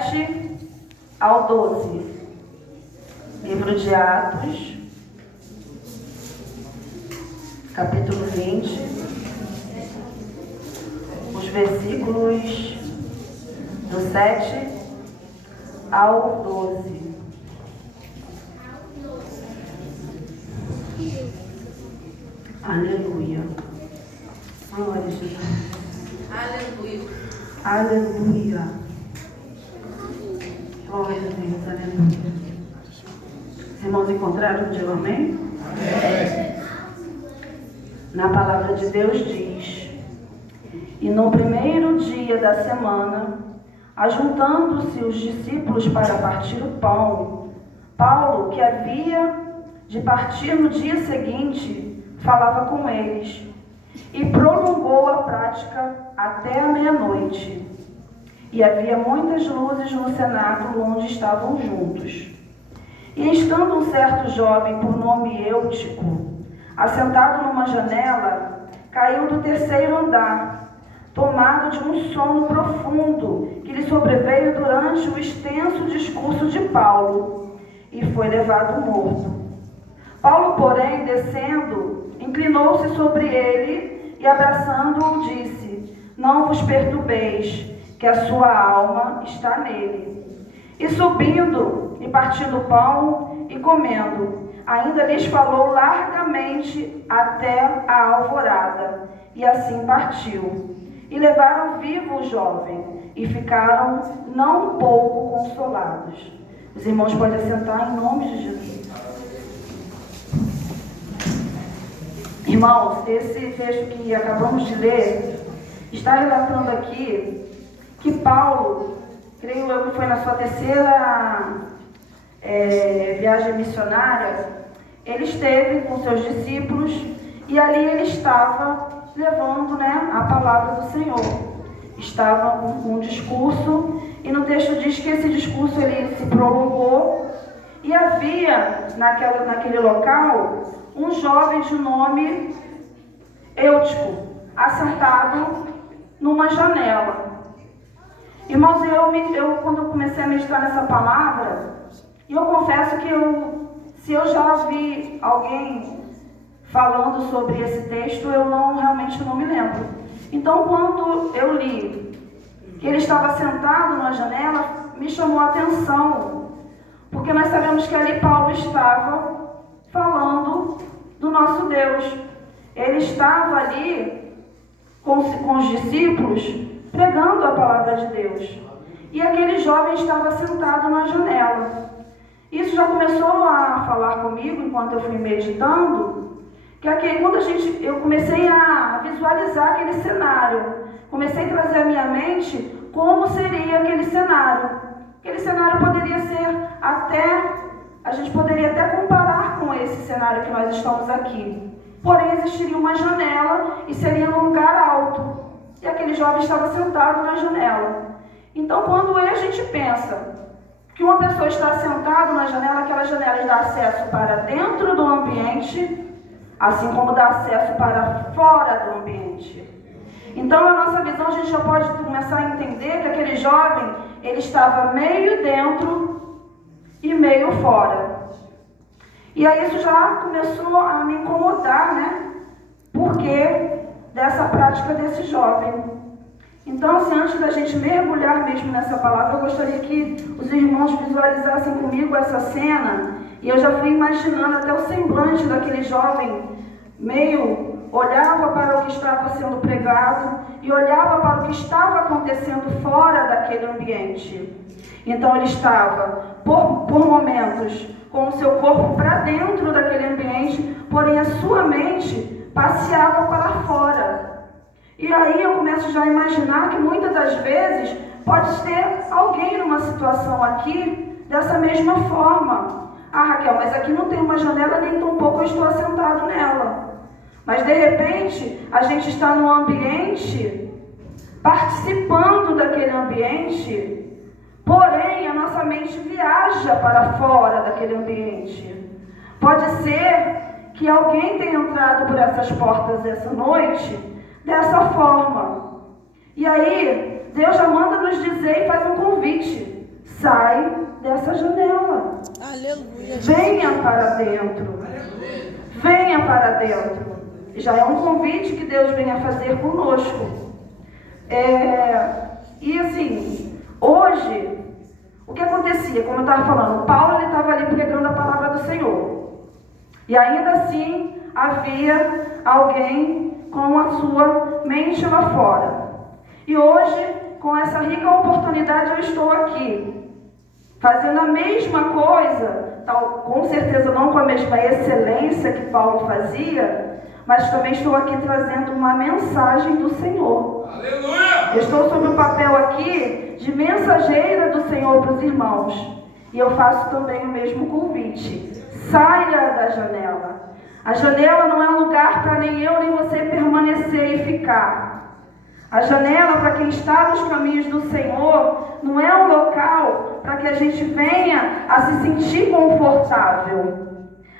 7 ao 12. Livro de Atos, capítulo 20, os versículos do 7 ao 12. Aleluia. Glória a Jesus. Aleluia. Aleluia. Glória a Deus. Aleluia. Os irmãos encontraram? Digam amém? Amém. Na palavra de Deus diz: E no primeiro dia da semana, ajuntando-se os discípulos para partir o pão, Paulo, que havia de partir no dia seguinte, falava com eles, e prolongou a prática até a meia-noite. E havia muitas luzes no cenáculo onde estavam juntos. E estando um certo jovem, por nome Eutico, assentado numa janela, caiu do terceiro andar, tomado de um sono profundo que lhe sobreveio durante o extenso discurso de Paulo, e foi levado morto. Paulo, porém, descendo, inclinou-se sobre ele e, abraçando-o, disse: Não vos perturbeis, que a sua alma está nele. E subindo e partindo o pão e comendo, ainda lhes falou largamente até a alvorada, e assim partiu. E levaram vivo o jovem, e ficaram não pouco consolados. Os irmãos podem sentar em nome de Jesus. Irmãos, esse texto que acabamos de ler está relatando aqui que Paulo, creio eu que foi na sua terceira viagem missionária, ele esteve com seus discípulos e ali ele estava levando, a palavra do Senhor. Estava com um discurso e no texto diz que esse discurso ele se prolongou e havia naquele local um jovem de nome Eutico, assentado numa janela. Irmãos, eu quando eu comecei a meditar nessa palavra, e eu confesso que se eu já vi alguém falando sobre esse texto, eu realmente não me lembro. Então, quando eu li que ele estava sentado numa janela, me chamou a atenção, porque nós sabemos que ali Paulo estava falando do nosso Deus. Ele estava ali com os discípulos pregando a palavra de Deus. E aquele jovem estava sentado na janela. Isso já começou a falar comigo enquanto eu fui meditando, que quando eu comecei a visualizar aquele cenário, comecei a trazer à minha mente como seria aquele cenário. Aquele cenário poderia ser a gente poderia até comparar com esse cenário que nós estamos aqui. Porém, existiria uma janela e seria num lugar alto. E aquele jovem estava sentado na janela. Então, quando a gente pensa que uma pessoa está sentada na janela, aquelas janelas dão acesso para dentro do ambiente, assim como dá acesso para fora do ambiente. Então, na nossa visão, a gente já pode começar a entender que aquele jovem, ele estava meio dentro e meio fora. E aí isso já começou a me incomodar, Porque dessa prática desse jovem. Então, antes da gente mergulhar mesmo nessa palavra, eu gostaria que os irmãos visualizassem comigo essa cena. E eu já fui imaginando até o semblante daquele jovem, olhava para o que estava sendo pregado e olhava para o que estava acontecendo fora daquele ambiente. Então, ele estava, por momentos, com o seu corpo para dentro daquele ambiente, porém a sua mente passeava para fora. E aí eu começo já a imaginar que muitas das vezes pode ter alguém numa situação aqui dessa mesma forma. Ah, Raquel, mas aqui não tem uma janela, nem tampouco eu estou assentado nela. Mas de repente a gente está num ambiente, participando daquele ambiente, porém a nossa mente viaja para fora daquele ambiente. Pode ser que alguém tenha entrado por essas portas essa noite dessa forma. E aí, Deus já manda nos dizer e faz um convite. venha para dentro. Venha para dentro. Já é um convite que Deus vem a fazer conosco. E assim, hoje, o que acontecia? Como eu estava falando, Paulo estava ali pregando a palavra do Senhor. E ainda assim, havia alguém com a sua mente lá fora. E hoje, com essa rica oportunidade, eu estou aqui, fazendo a mesma coisa, com certeza não com a mesma excelência que Paulo fazia, mas também estou aqui trazendo uma mensagem do Senhor. Aleluia! Eu estou sob o papel aqui de mensageira do Senhor para os irmãos. E eu faço também o mesmo convite. Saia da janela. A janela não é um lugar para nem eu nem você permanecer e ficar. A janela, para quem está nos caminhos do Senhor, não é um local para que a gente venha a se sentir confortável.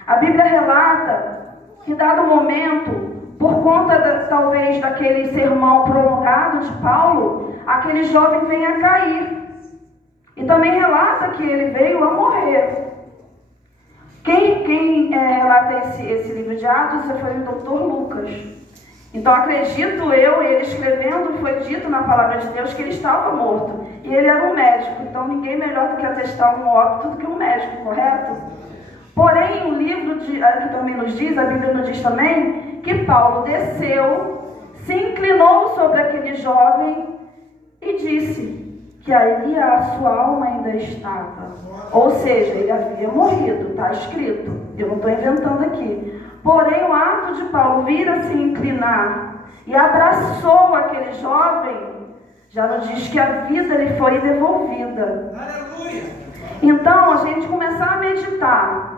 A Bíblia relata que, dado o momento, por conta talvez daquele sermão prolongado de Paulo, aquele jovem vem a cair. E também relata que ele veio a morrer. Quem relata esse livro de Atos foi o Dr. Lucas. Então acredito eu, ele escrevendo, foi dito na palavra de Deus que ele estava morto. E ele era um médico, então ninguém melhor do que atestar um óbito do que um médico, correto? Porém, o livro que também nos diz, a Bíblia nos diz também, que Paulo desceu, se inclinou sobre aquele jovem e disse que ali a sua alma ainda estava. Ou seja, ele havia morrido, está escrito. Eu não estou inventando aqui. Porém, o ato de Paulo vir a se inclinar e abraçou aquele jovem, já nos diz que a vida lhe foi devolvida. Aleluia! Então, a gente começar a meditar.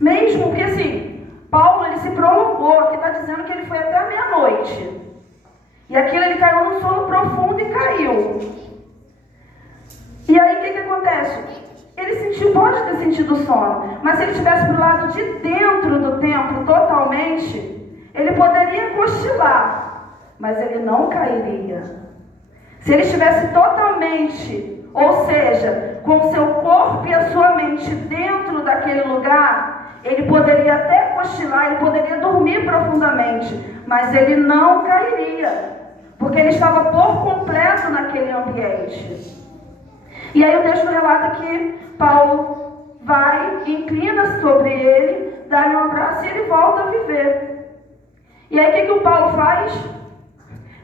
Mesmo que assim, Paulo ele se prolongou, aqui está dizendo que ele foi até a meia-noite. E aquilo ele caiu num sono profundo e caiu. E aí o que acontece? Ele pode ter sentido sono, mas se ele estivesse do lado de dentro do templo totalmente, ele poderia cochilar, mas ele não cairia. Se ele estivesse totalmente, ou seja, com seu corpo e a sua mente dentro daquele lugar, ele poderia até cochilar, ele poderia dormir profundamente, mas ele não cairia, porque ele estava por completo naquele ambiente. E aí o texto relata que Paulo vai, inclina sobre ele, dá-lhe um abraço e ele volta a viver. E aí o que o Paulo faz?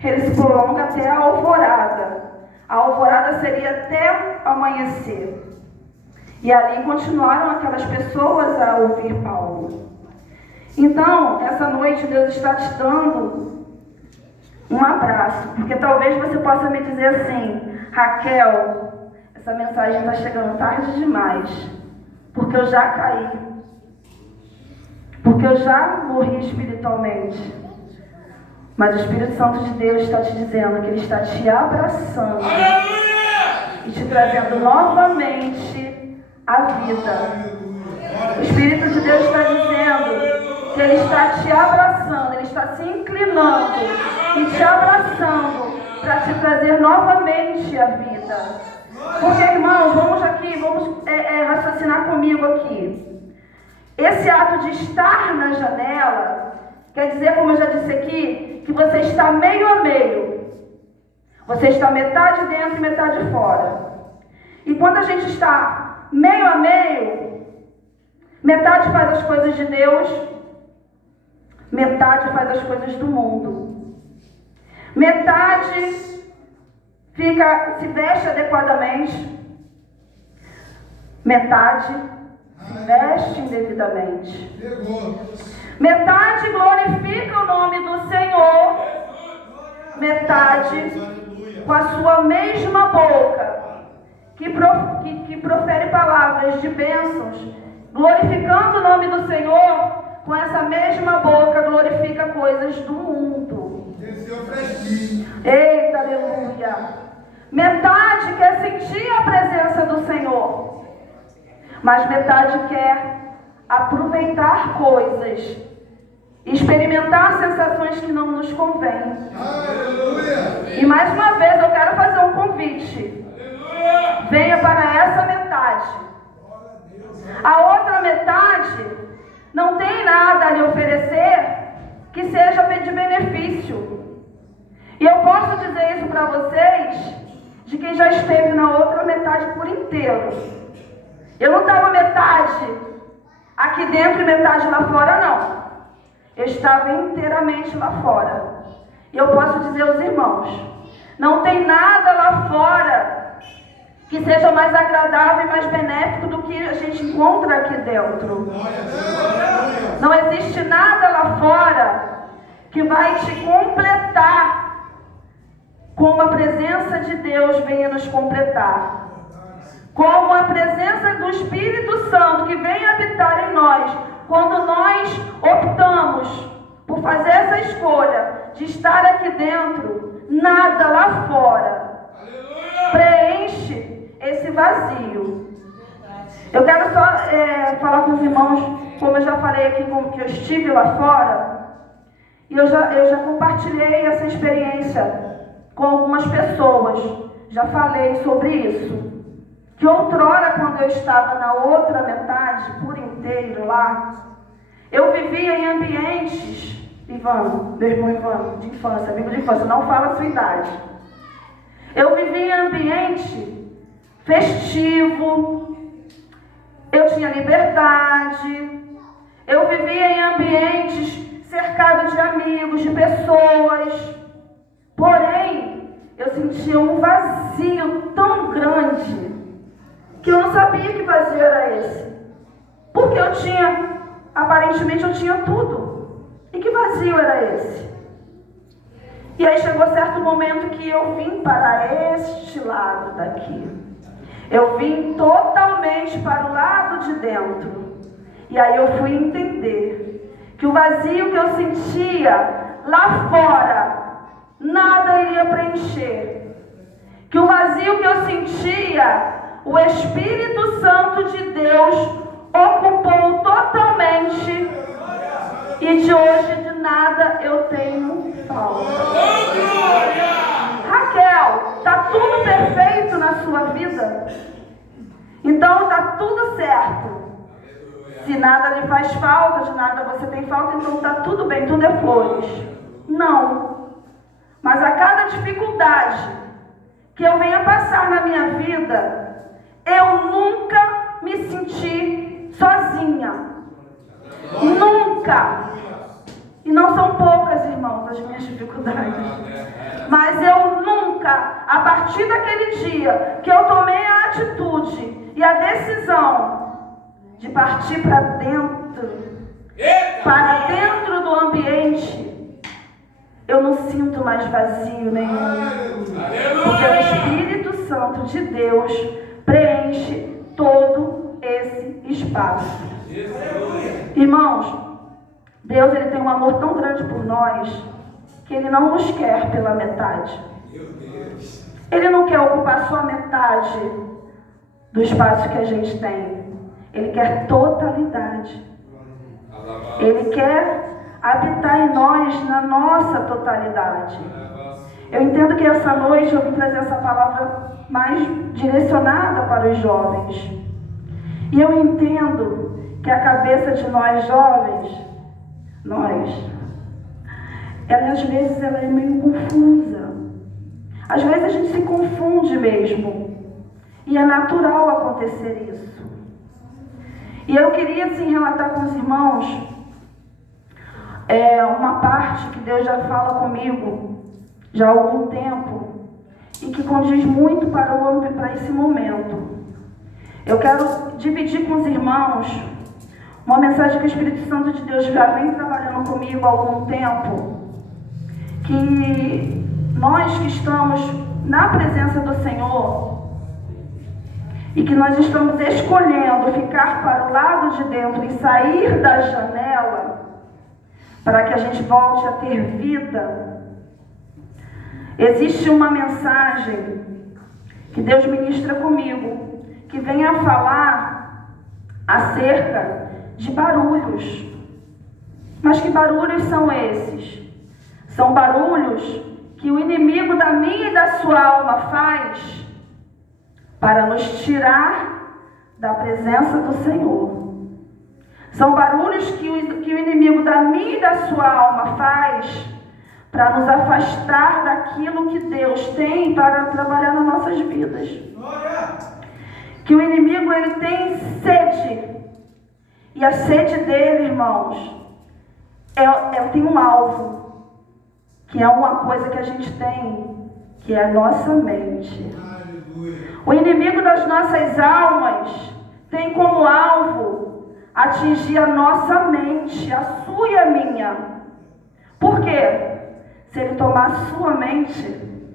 Ele se prolonga até a alvorada. A alvorada seria até amanhecer. E ali continuaram aquelas pessoas a ouvir Paulo. Então, essa noite Deus está te dando um abraço. Porque talvez você possa me dizer assim: Raquel, essa mensagem está chegando tarde demais, porque eu já caí, porque eu já morri espiritualmente. Mas o Espírito Santo de Deus está te dizendo que Ele está te abraçando e te trazendo novamente a vida. O Espírito de Deus está dizendo que Ele está te abraçando, Ele está se inclinando e te abraçando para te trazer novamente a vida. Porque, irmãos, vamos raciocinar comigo aqui. Esse ato de estar na janela quer dizer, como eu já disse aqui, que você está meio a meio. Você está metade dentro e metade fora. E quando a gente está meio a meio, metade faz as coisas de Deus, metade faz as coisas do mundo. Metade se veste adequadamente, metade se veste indevidamente. Metade glorifica o nome do Senhor, metade com a sua mesma boca, que profere palavras de bênçãos, glorificando o nome do Senhor, com essa mesma boca glorifica coisas do mundo. Eita, aleluia! Metade quer sentir a presença do Senhor, mas metade quer aproveitar coisas, experimentar sensações que não nos convêm. Aleluia! E mais uma vez eu quero fazer um convite. Aleluia! Venha para essa metade. A outra metade não tem nada a lhe oferecer que seja de benefício. E eu posso dizer isso para vocês, de quem já esteve na outra metade por inteiro. Eu não estava metade aqui dentro e metade lá fora, não. Eu estava inteiramente lá fora. E eu posso dizer aos irmãos, não tem nada lá fora que seja mais agradável e mais benéfico do que a gente encontra aqui dentro. Não existe nada lá fora que vai te completar como a presença de Deus venha nos completar. Como a presença do Espírito Santo que vem habitar em nós, quando nós optamos por fazer essa escolha de estar aqui dentro, nada lá fora preenche esse vazio. Eu quero só falar com os irmãos, como eu já falei aqui, como que eu estive lá fora, e eu já compartilhei essa experiência com algumas pessoas, já falei sobre isso. Que outrora, quando eu estava na outra metade, por inteiro lá, eu vivia em ambientes, Ivan, meu irmão Ivan, de infância, amigo de infância, não fala a sua idade. Eu vivia em ambiente festivo, eu tinha liberdade, eu vivia em ambientes cercados de amigos, de pessoas. Porém, eu sentia um vazio tão grande que eu não sabia que vazio era esse. Porque aparentemente eu tinha tudo. E que vazio era esse? E aí chegou certo momento que eu vim para este lado daqui. Eu vim totalmente para o lado de dentro. E aí eu fui entender que o vazio que eu sentia lá fora, nada iria preencher. Que o vazio que eu sentia, o Espírito Santo de Deus ocupou totalmente. E de hoje de nada eu tenho falta. Raquel, está tudo perfeito na sua vida? Então está tudo certo. Se nada lhe faz falta, de nada você tem falta, então está tudo bem, tudo é flores. Não. Mas a cada dificuldade que eu venha passar na minha vida, eu nunca me senti sozinha. Nunca. E não são poucas, irmãos, as minhas dificuldades. Mas eu nunca, a partir daquele dia que eu tomei a atitude e a decisão de partir para dentro do ambiente, eu não sinto mais vazio nenhum. Porque o Espírito Santo de Deus preenche todo esse espaço. Irmãos, Deus ele tem um amor tão grande por nós que Ele não nos quer pela metade. Ele não quer ocupar só a metade do espaço que a gente tem. Ele quer totalidade. Ele quer habitar em nós na nossa totalidade. Eu entendo que essa noite eu vim trazer essa palavra mais direcionada para os jovens. E eu entendo que a cabeça de nós jovens, ela às vezes ela é meio confusa. Às vezes a gente se confunde mesmo. E é natural acontecer isso. E eu queria assim relatar com os irmãos uma parte que Deus já fala comigo já há algum tempo e que condiz muito para esse momento. Eu quero dividir com os irmãos uma mensagem que o Espírito Santo de Deus já vem trabalhando comigo há algum tempo, que nós que estamos na presença do Senhor e que nós estamos escolhendo ficar para o lado de dentro e sair da janela para que a gente volte a ter vida, existe uma mensagem que Deus ministra comigo, que vem a falar acerca de barulhos. Mas que barulhos são esses? São barulhos que o inimigo da minha e da sua alma faz para nos tirar da presença do Senhor. São barulhos que o inimigo da minha e da sua alma faz para nos afastar daquilo que Deus tem para trabalhar nas nossas vidas. Que o inimigo, ele tem sede. E a sede dele, irmãos, tem um alvo, que é uma coisa que a gente tem, que é a nossa mente. O inimigo das nossas almas tem como alvo atingir a nossa mente, a sua e a minha. Por quê? Se ele tomar a sua mente,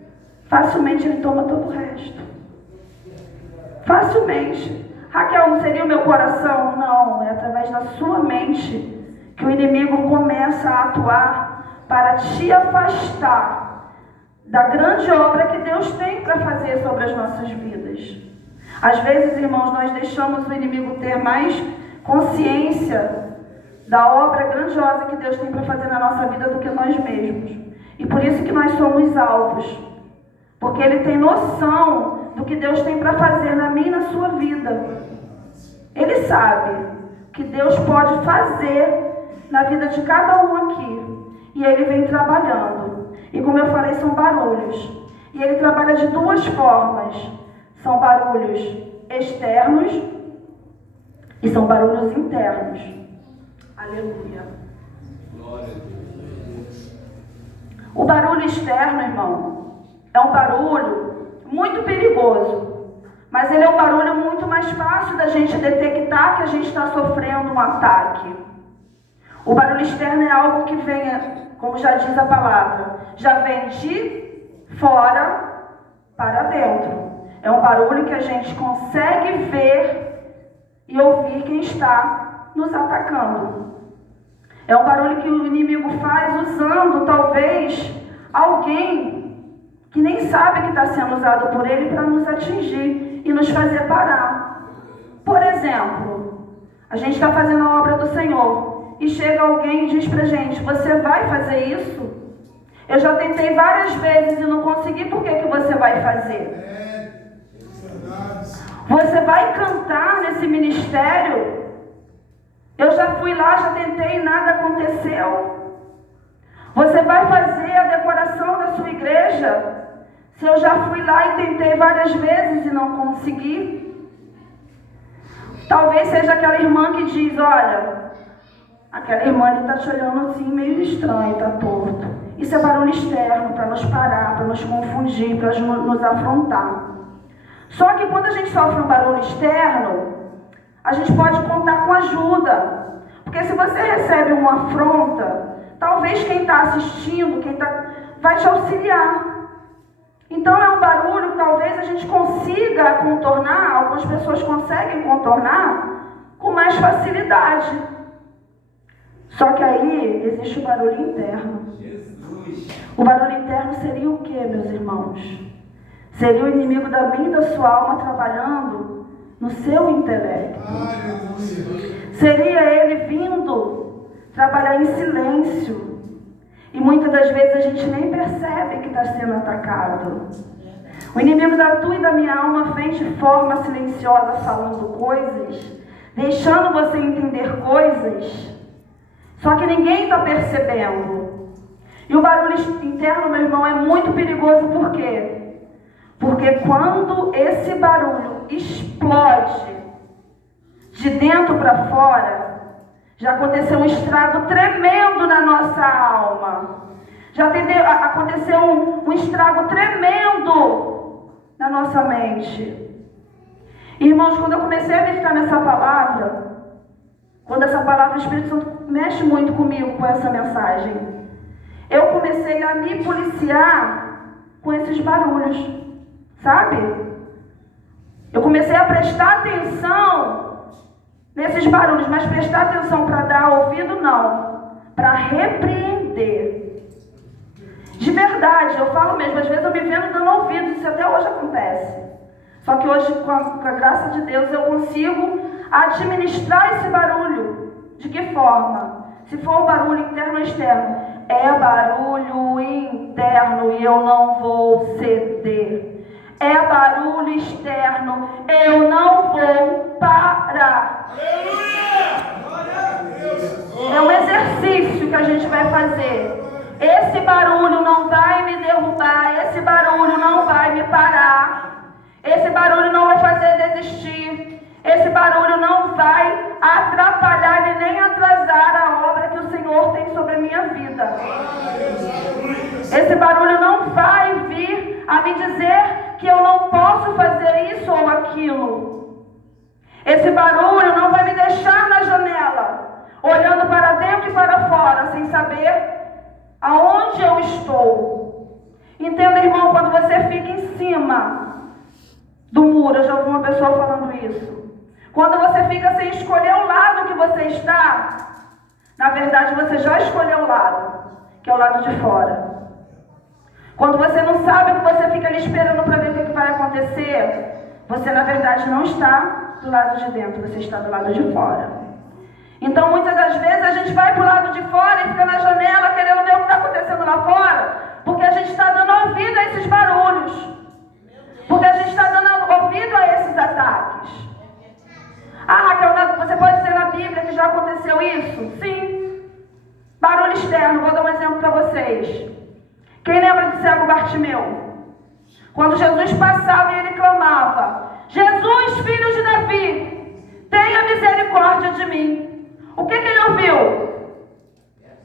facilmente ele toma todo o resto. Facilmente. Raquel, não seria o meu coração? Não, é através da sua mente que o inimigo começa a atuar para te afastar da grande obra que Deus tem para fazer sobre as nossas vidas. Às vezes, irmãos, nós deixamos o inimigo ter mais consciência da obra grandiosa que Deus tem para fazer na nossa vida do que nós mesmos. E por isso que nós somos alvos. Porque ele tem noção do que Deus tem para fazer na minha e na sua vida. Ele sabe o que Deus pode fazer na vida de cada um aqui. E ele vem trabalhando. E como eu falei, são barulhos. E ele trabalha de duas formas. São barulhos externos e são barulhos internos. Aleluia. Glória a Deus. O barulho externo, irmão, é um barulho muito perigoso. Mas ele é um barulho muito mais fácil da gente detectar que a gente está sofrendo um ataque. O barulho externo é algo que vem, como já diz a palavra, já vem de fora para dentro. É um barulho que a gente consegue ver e ouvir quem está nos atacando. É um barulho que o inimigo faz usando, talvez, alguém que nem sabe que está sendo usado por ele para nos atingir e nos fazer parar. Por exemplo, a gente está fazendo a obra do Senhor e chega alguém e diz para a gente: você vai fazer isso? Eu já tentei várias vezes e não consegui, por que você vai fazer? Você vai cantar nesse ministério? Eu já fui lá, já tentei e nada aconteceu. Você vai fazer a decoração da sua igreja? Se eu já fui lá e tentei várias vezes e não consegui. Talvez seja aquela irmã que diz: olha, aquela irmã está te olhando assim meio estranho, está torto. Isso é barulho externo para nos parar, para nos confundir, para nos afrontar. Só que quando a gente sofre um barulho externo, a gente pode contar com ajuda. Porque se você recebe uma afronta, talvez quem está assistindo, vai te auxiliar. Então é um barulho que talvez a gente consiga contornar, algumas pessoas conseguem contornar com mais facilidade. Só que aí existe o barulho interno. O barulho interno seria o que, meus irmãos? Seria o inimigo da minha e da sua alma trabalhando no seu intelecto. Seria ele vindo trabalhar em silêncio. E muitas das vezes a gente nem percebe que está sendo atacado. O inimigo da tua e da minha alma vem de forma silenciosa falando coisas, deixando você entender coisas, só que ninguém está percebendo. E o barulho interno, meu irmão, é muito perigoso. Por quê? Porque quando esse barulho explode de dentro para fora, já aconteceu um estrago tremendo na nossa alma. Já aconteceu um estrago tremendo na nossa mente. Irmãos, quando eu comecei a meditar nessa palavra, quando essa palavra, o Espírito Santo mexe muito comigo com essa mensagem, eu comecei a me policiar com esses barulhos, sabe? Eu comecei a prestar atenção nesses barulhos, mas prestar atenção para dar ouvido, não. Para repreender. De verdade, eu falo mesmo, às vezes eu me vendo dando ouvido, isso até hoje acontece. Só que hoje, com a graça de Deus, eu consigo administrar esse barulho. De que forma? Se for um barulho interno ou externo, é barulho interno e eu não vou ceder. É barulho externo, eu não vou parar. gente vai fazer? Esse barulho não vai me derrubar, esse barulho não vai me parar, esse barulho não vai fazer desistir, esse barulho não vai atrapalhar e nem atrasar a obra que o Senhor tem sobre a minha vida. Esse barulho não vai vir a me dizer que eu não posso fazer isso ou aquilo. Esse barulho não vai me deixar na janela, olhando para dentro e para fora, sem saber aonde eu estou. Entenda, irmão, quando você fica em cima do muro, eu já ouvi uma pessoa falando isso. Quando você fica sem escolher o lado que você está, na verdade você já escolheu o lado, que é o lado de fora. Quando você não sabe o que você fica ali esperando para ver o que vai acontecer, você na verdade não está do lado de dentro, você está do lado de fora. Então muitas das vezes a gente vai para o lado de fora e fica na janela querendo ver o que está acontecendo lá fora, porque a gente está dando ouvido a esses barulhos, porque a gente está dando ouvido a esses ataques. Ah, Raquel, você pode dizer na Bíblia que já aconteceu isso? Sim. Barulho externo, vou dar um exemplo para vocês. Quem lembra do cego Bartimeu? Quando Jesus passava e ele clamava: Jesus, filho de Davi, tenha misericórdia de mim. O que ele ouviu?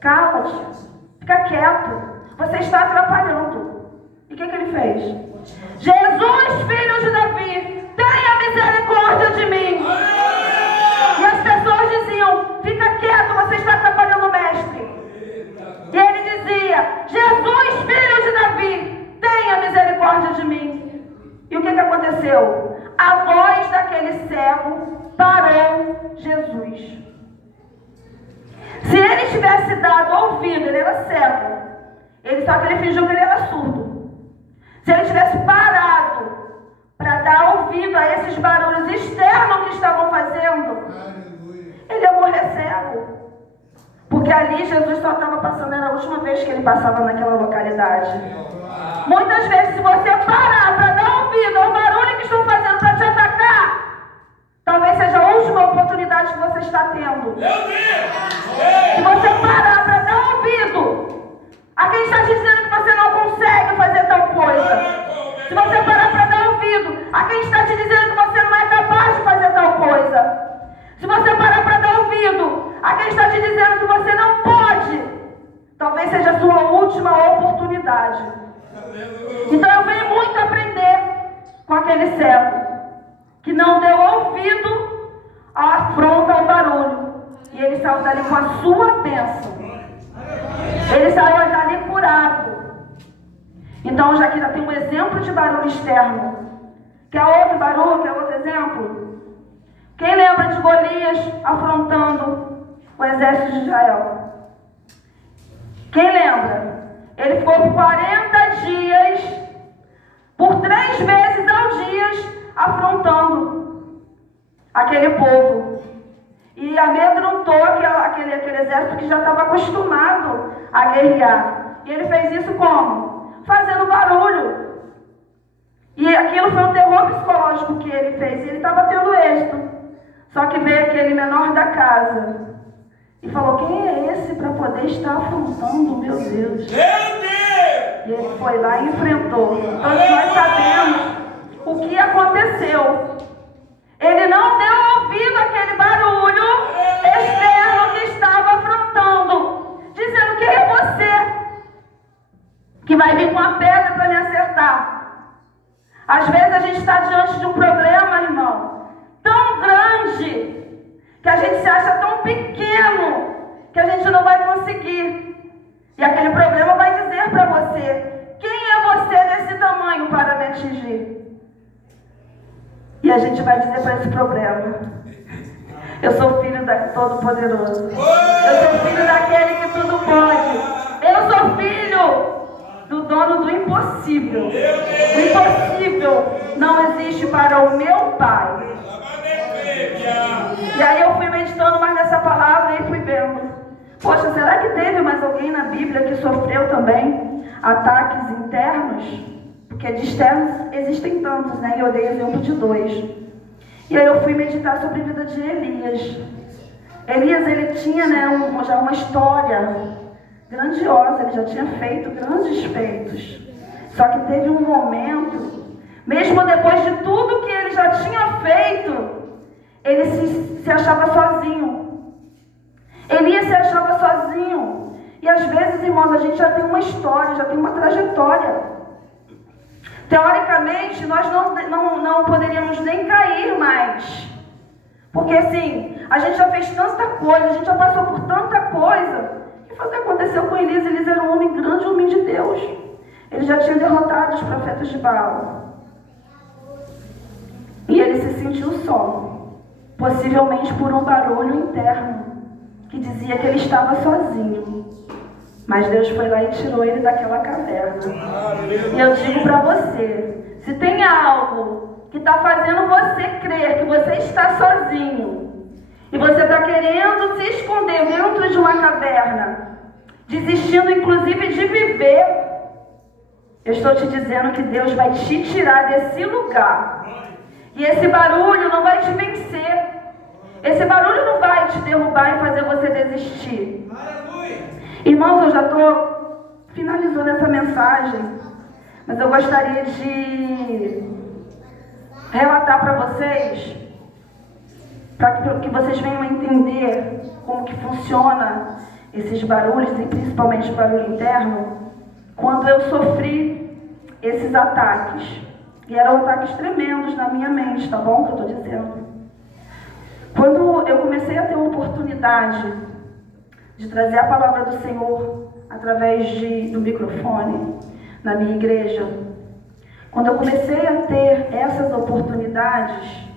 Cala-te, fica quieto, você está atrapalhando. E o que ele fez? Jesus, filho de Davi, tenha misericórdia de mim. E as pessoas diziam: fica quieto, você está atrapalhando o mestre. E ele dizia: Jesus, filho de Davi, tenha misericórdia de mim. E o que aconteceu? A voz daquele cego parou Jesus. Se ele tivesse dado ouvido, ele era cego, só que ele fingiu que ele era surdo. Se ele tivesse parado para dar ouvido a esses barulhos externos que estavam fazendo, ele ia morrer cego. Porque ali Jesus só estava passando, era a última vez que ele passava naquela localidade. Muitas vezes, se você parar para dar ouvido ao barulho que estão fazendo para te atacar, talvez seja a última oportunidade que você está tendo. Se você parar para dar ouvido a quem está te dizendo que você não consegue fazer tal coisa, se você parar para dar ouvido a quem está te dizendo que você não é capaz de fazer tal coisa, se você parar para dar ouvido a quem está te dizendo que você não pode, talvez seja a sua última oportunidade. Então eu venho muito aprender com aquele cego que não deu ouvido à afronta, ao barulho, e ele saiu dali com a sua bênção. Ele saiu dali curado. Então já tem um exemplo de barulho externo. Quer outro barulho? Quer outro exemplo? Quem lembra de Golias afrontando o exército de Israel? Quem lembra? Ele ficou por 40 dias, por 3 vezes ao dia, afrontando aquele povo. E amedrontou aquele exército que já estava acostumado a guerrear. E ele fez isso como? Fazendo barulho. E aquilo foi um terror psicológico que ele fez. E ele estava tendo êxito. Só que veio aquele menor da casa e falou: quem é esse para poder estar afrontando, meu Deus? E ele foi lá e enfrentou. Então nós sabemos o que aconteceu. Ele não deu ouvido àquele barulho externo que estava afrontando, dizendo: quem é você que vai vir com a pedra para me acertar? Às vezes a gente está diante de um problema, irmão, tão grande, que a gente se acha tão pequeno, que a gente não vai conseguir. E aquele problema vai dizer para você: quem é você desse tamanho para me atingir? E a gente vai dizer para esse problema: eu sou filho da Todo-Poderoso. Eu sou filho daquele que tudo pode. Eu sou filho do dono do impossível. O impossível não existe para o meu Pai. E aí eu fui meditando mais nessa palavra e fui vendo: poxa, será que teve mais alguém na Bíblia que sofreu também ataques internos? Porque de externos existem tantos, né? E eu dei exemplo de 2. E aí eu fui meditar sobre a vida de Elias. Elias, ele tinha, né, já uma história grandiosa, ele já tinha feito grandes feitos. Só que teve um momento, mesmo depois de tudo que ele já tinha feito, ele se achava sozinho. Elias se achava sozinho. E às vezes, irmãos, a gente já tem uma história, já tem uma trajetória. Teoricamente, nós não poderíamos nem cair mais. Porque assim, a gente já fez tanta coisa, a gente já passou por tanta coisa. E foi o que aconteceu com Elias. Elias era um homem grande, um homem de Deus. Ele já tinha derrotado os profetas de Baal. E ele se sentiu só. Possivelmente por um barulho interno que dizia que ele estava sozinho. Mas Deus foi lá e tirou ele daquela caverna. E eu digo para você, se tem algo que está fazendo você crer que você está sozinho, e você está querendo se esconder dentro de uma caverna, desistindo inclusive de viver, eu estou te dizendo que Deus vai te tirar desse lugar. E esse barulho não vai te vencer. Esse barulho não vai te derrubar e fazer você desistir. Irmãos, eu já estou finalizando essa mensagem, mas eu gostaria de relatar para vocês, para que vocês venham entender como que funciona esses barulhos, e principalmente o barulho interno, quando eu sofri esses ataques. E eram ataques tremendos na minha mente, tá bom? Que eu estou dizendo. Quando eu comecei a ter uma oportunidade de trazer a palavra do Senhor através do microfone na minha igreja, quando eu comecei a ter essas oportunidades,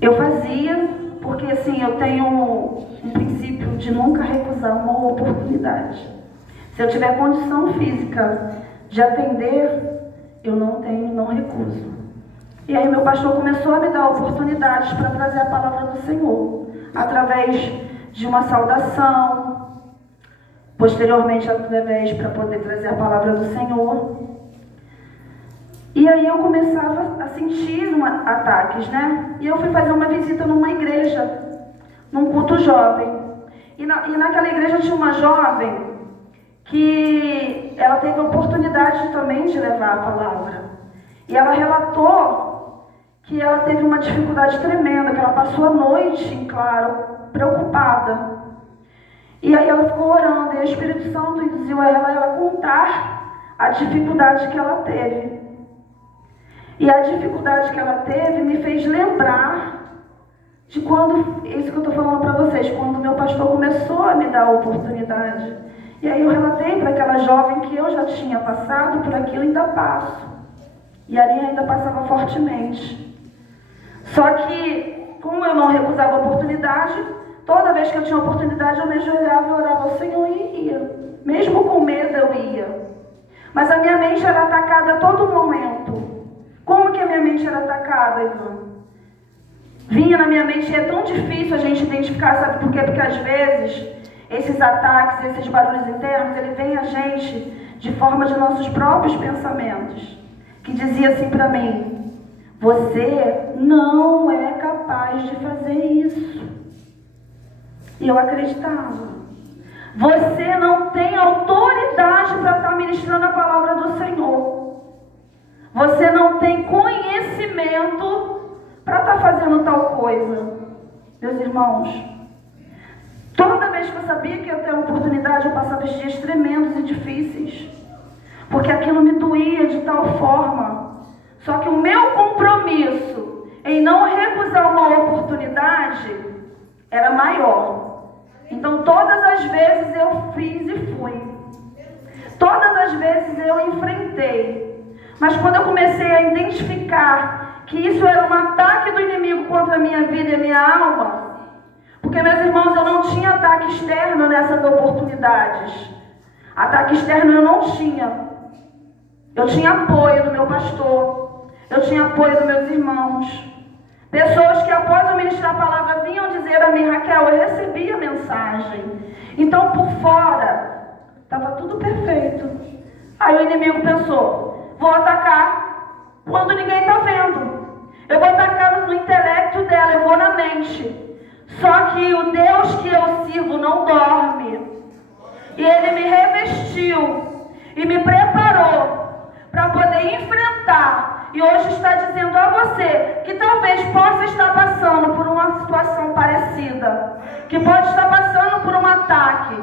eu fazia, porque assim, eu tenho um princípio de nunca recusar uma oportunidade. Se eu tiver condição física de atender, eu não recuso. E aí meu pastor começou a me dar oportunidades para trazer a palavra do Senhor, através de uma saudação, posteriormente através para poder trazer a palavra do Senhor. E aí eu começava a sentir ataques, né? E eu fui fazer uma visita numa igreja, num culto jovem. E naquela igreja tinha uma jovem que ela teve a oportunidade também de levar a palavra. E ela relatou que ela teve uma dificuldade tremenda, que ela passou a noite em claro, preocupada. E aí ela ficou orando, e o Espírito Santo induziu a ela contar a dificuldade que ela teve. E a dificuldade que ela teve me fez lembrar de quando, isso que eu estou falando para vocês, quando meu pastor começou a me dar a oportunidade. E aí eu relatei para aquela jovem que eu já tinha passado por aquilo e ainda passo. E ali ainda passava fortemente. Só que, como eu não recusava a oportunidade, toda vez que eu tinha oportunidade eu me ajoelhava e orava ao Senhor e ia. Mesmo com medo eu ia. Mas a minha mente era atacada a todo momento. Como que a minha mente era atacada, irmã? Vinha na minha mente, e é tão difícil a gente identificar, sabe por quê? Porque às vezes esses ataques, esses barulhos internos, ele vem a gente de forma de nossos próprios pensamentos. Que dizia assim para mim: você não é capaz de fazer isso. E eu acreditava. Você não tem autoridade para estar ministrando a palavra do Senhor. Você não tem conhecimento para estar fazendo tal coisa. Meus irmãos, toda vez que eu sabia que ia ter uma oportunidade, eu passava os dias tremendos e difíceis. Porque aquilo me doía de tal forma. Só que o meu compromisso em não recusar uma oportunidade era maior. Então todas as vezes eu fiz e fui. Todas as vezes eu enfrentei. Mas quando eu comecei a identificar que isso era um ataque do inimigo contra a minha vida e a minha alma, porque, meus irmãos, eu não tinha ataque externo nessas oportunidades. Ataque externo eu não tinha. Eu tinha apoio do meu pastor. Eu tinha apoio dos meus irmãos. Pessoas que após eu ministrar a palavra vinham dizer a mim: Raquel, eu recebi a mensagem. Então, por fora, estava tudo perfeito. Aí o inimigo pensou: vou atacar quando ninguém está vendo. Eu vou atacar no intelecto dela, eu vou na mente. Só que o Deus que eu sirvo não dorme. E Ele me revestiu e me preparou para poder enfrentar. E hoje está dizendo a você que talvez possa estar passando por uma situação parecida, que pode estar passando por um ataque,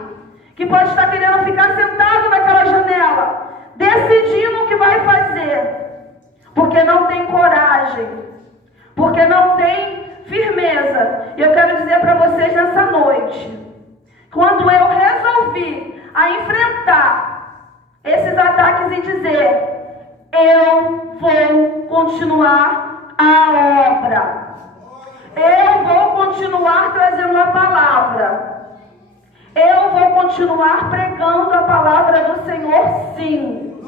que pode estar querendo ficar sentado naquela janela, decidindo o que vai fazer, porque não tem coragem, porque não tem firmeza. E eu quero dizer para vocês nessa noite, quando eu resolvi a enfrentar esses ataques e dizer: eu vou continuar a obra, eu vou continuar trazendo a palavra, eu vou continuar pregando a palavra do Senhor, sim.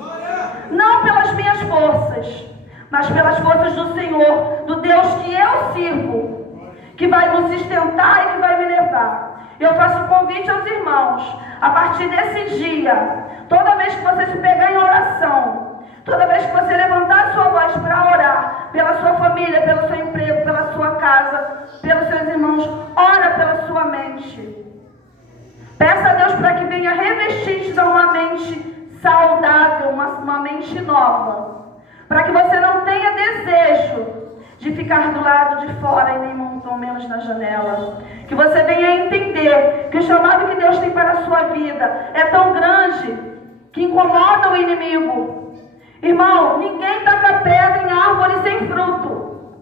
Não pelas minhas forças, mas pelas forças do Senhor, do Deus que eu sirvo, que vai nos sustentar e que vai me levar. Eu faço um convite aos irmãos, a partir desse dia, toda vez que você se pegar em oração, toda vez que você levantar a sua voz para orar, pela sua família, pelo seu emprego, pela sua casa, pelos seus irmãos, ora pela sua mente. Peça a Deus para que venha revestir-te de uma mente saudável, uma mente nova, para que você não tenha desejo de ficar do lado de fora e nem muito menos na janela. Que você venha entender que o chamado que Deus tem para a sua vida é tão grande que incomoda o inimigo. Irmão, ninguém taca pedra em árvore sem fruto.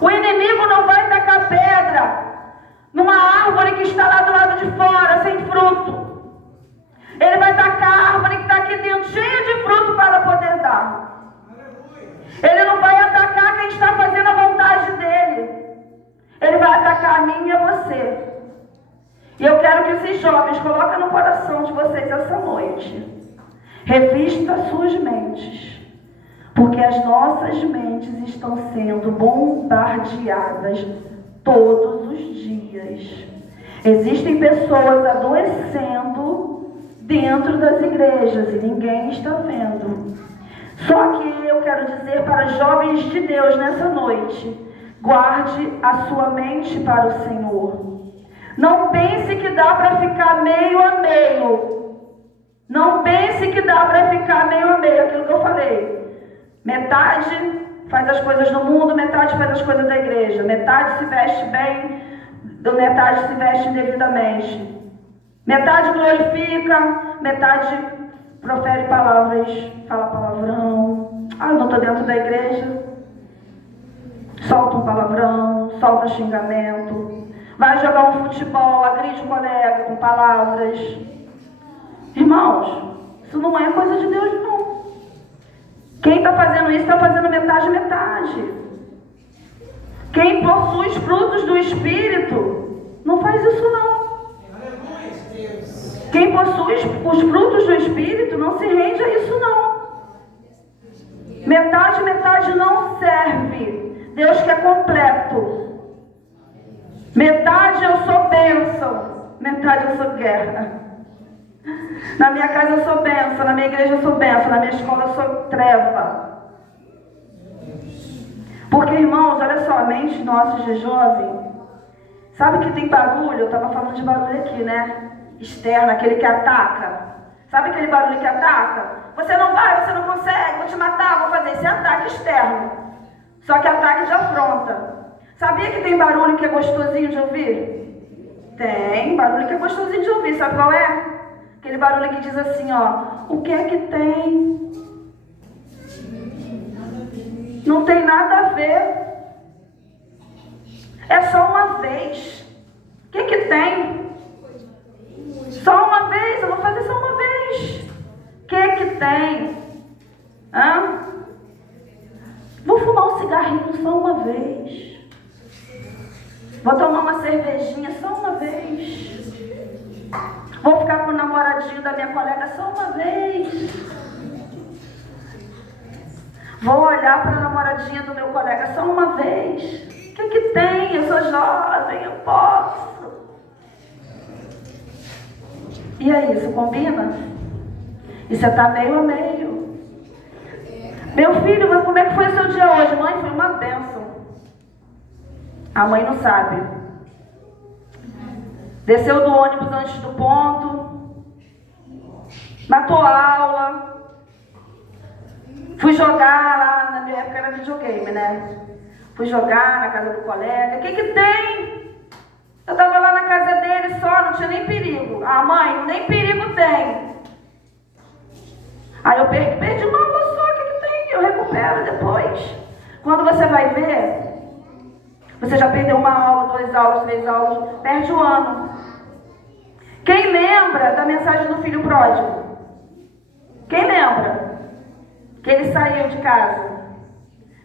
O inimigo não vai tacar pedra numa árvore que está lá do lado de fora, sem fruto. Ele vai tacar a árvore que está aqui dentro, cheia de fruto para poder dar. Ele não vai atacar quem está fazendo a vontade dele. Ele vai atacar a mim e a você. E eu quero que esses jovens coloquem no coração de vocês essa noite: revista suas mentes, porque as nossas mentes estão sendo bombardeadas todos os dias. Existem pessoas adoecendo dentro das igrejas e ninguém está vendo. Só que eu quero dizer para jovens de Deus nessa noite: guarde a sua mente para o Senhor. Não pense que dá para ficar meio a meio. Não pense que dá para ficar meio a meio, aquilo que eu falei. Metade faz as coisas do mundo, metade faz as coisas da igreja. Metade se veste bem, metade se veste indevidamente. Metade glorifica, metade profere palavras, fala palavrão. Ah, eu não estou dentro da igreja. Solta um palavrão, solta xingamento. Vai jogar um futebol, agride o colega com palavras. Irmãos, isso não é coisa de Deus, não. Quem está fazendo isso está fazendo metade, metade. Quem possui os frutos do Espírito não faz isso, não. Quem possui os frutos do Espírito não se rende a isso, não. Metade, metade não serve. Deus quer completo. Metade eu sou bênção, metade eu sou guerra. Na minha casa eu sou bênção, na minha igreja eu sou bênção, na minha escola eu sou treva. Porque, irmãos, olha só, a mente nossa de jovem, sabe que tem barulho? Eu estava falando de barulho aqui, né? Externo, aquele que ataca. Sabe aquele barulho que ataca? Você não vai, você não consegue, vou te matar, vou fazer esse ataque externo. Só que ataque de afronta. Sabia que tem barulho que é gostosinho de ouvir? Tem barulho que é gostosinho de ouvir, sabe qual é? Aquele barulho que diz assim, ó: o que é que tem? Não tem nada a ver. É só uma vez. O que é que tem? Só uma vez, eu vou fazer só uma vez. O que é que tem? Hã? Vou fumar um cigarrinho só uma vez. Vou tomar uma cervejinha só uma vez. Vou ficar com o namoradinho da minha colega só uma vez. Vou olhar para a namoradinha do meu colega só uma vez. O que é que tem? Eu sou jovem, eu posso. E é isso, combina? E você está meio a meio. Meu filho, mas como é que foi o seu dia hoje? Mãe, foi uma bênção. A mãe não sabe. Desceu do ônibus antes do ponto. matou a aula. Fui jogar lá, na minha época era videogame, né? Fui jogar na casa do colega. O que tem? Eu estava lá na casa dele só, não tinha nem perigo. Ah, mãe, nem perigo tem. Aí eu perdi uma aula só, o que tem? Eu recupero depois. Quando você vai ver, você já perdeu uma aula, 2 aulas, 3 aulas, perde o ano. Quem lembra da mensagem do filho pródigo? Quem lembra? Que ele saiu de casa,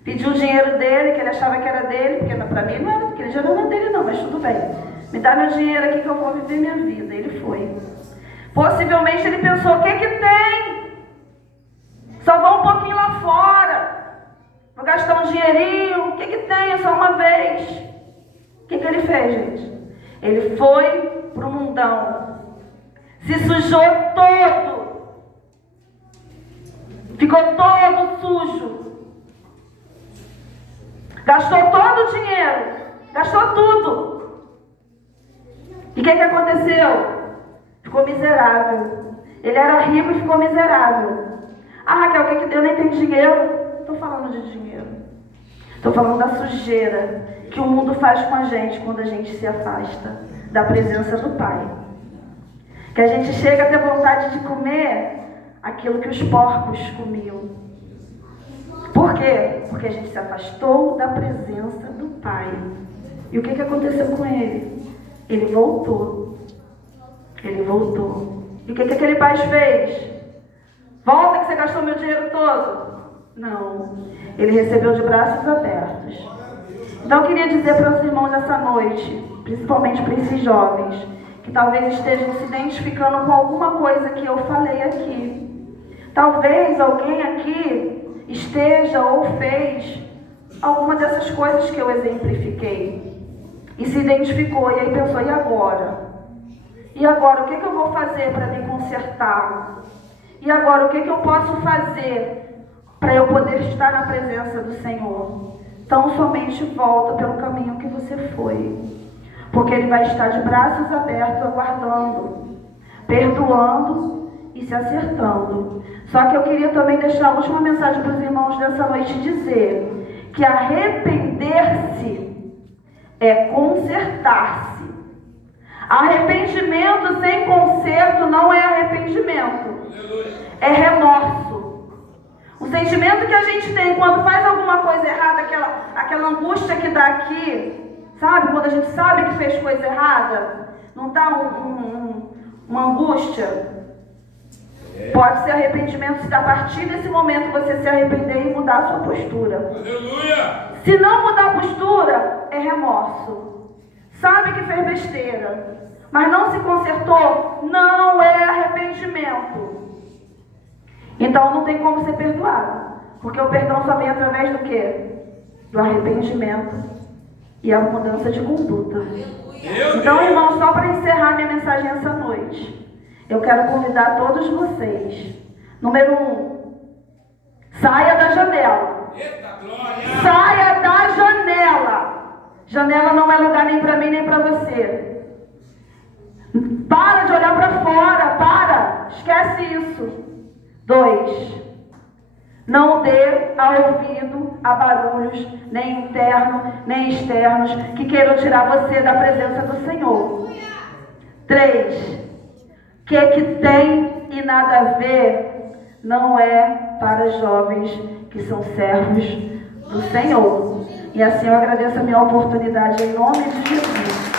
pediu o dinheiro dele, que ele achava que era dele, porque para mim não era, aquele dinheiro não era dele não, mas tudo bem. Me dá meu dinheiro aqui que eu vou viver minha vida. Ele foi. Possivelmente ele pensou, o que tem? Só vou um pouquinho lá fora. Vou gastar um dinheirinho. O que tem? É só uma vez. O que ele fez, gente? Ele foi pro mundão. Se sujou todo. Ficou todo sujo. Gastou todo o dinheiro. Gastou tudo. E o que aconteceu? Ficou miserável. Ele era rico e ficou miserável. Ah, Raquel, o que deu? Nem tem dinheiro. Estou falando de dinheiro. Estou falando da sujeira que o mundo faz com a gente quando a gente se afasta da presença do Pai. Que a gente chega a ter vontade de comer aquilo que os porcos comiam. Por quê? Porque a gente se afastou da presença do Pai. E o que aconteceu com ele? Ele voltou. Ele voltou. E o que aquele pai fez? Volta que você gastou meu dinheiro todo. Não. Ele recebeu de braços abertos. Então eu queria dizer para os irmãos essa noite, principalmente para esses jovens, que talvez estejam se identificando com alguma coisa que eu falei aqui. Talvez alguém aqui esteja ou fez alguma dessas coisas que eu exemplifiquei. E se identificou, e aí pensou, e agora? E agora, o que eu vou fazer para me consertar? E agora, o que eu posso fazer para eu poder estar na presença do Senhor? Então, somente volta pelo caminho que você foi. Porque Ele vai estar de braços abertos, aguardando, perdoando e se acertando. Só que eu queria também deixar a última mensagem para os irmãos dessa noite e dizer que arrepender-se é consertar-se. Arrependimento sem conserto não é arrependimento, é remorso. O sentimento que a gente tem quando faz alguma coisa errada, aquela angústia que dá aqui, sabe? Quando a gente sabe que fez coisa errada, não dá uma angústia? Pode ser arrependimento se a partir desse momento você se arrepender e mudar a sua postura. Aleluia! Se não mudar a postura, é remorso. Sabe que fez besteira, mas não se consertou, não é arrependimento. Então não tem como ser perdoado, porque o perdão só vem através do quê? Do arrependimento e a mudança de conduta. Então, irmãos, só para encerrar minha mensagem essa noite, eu quero convidar todos vocês. Número 1, saia da janela. Saia da janela. Janela não é lugar nem para mim nem para você. Para de olhar para fora, para. Esquece isso. 2, não dê ouvido a barulhos, nem internos, nem externos, que queiram tirar você da presença do Senhor. 3, que tem e nada a ver não é para jovens que são servos do Senhor. E assim eu agradeço a minha oportunidade em nome de Jesus.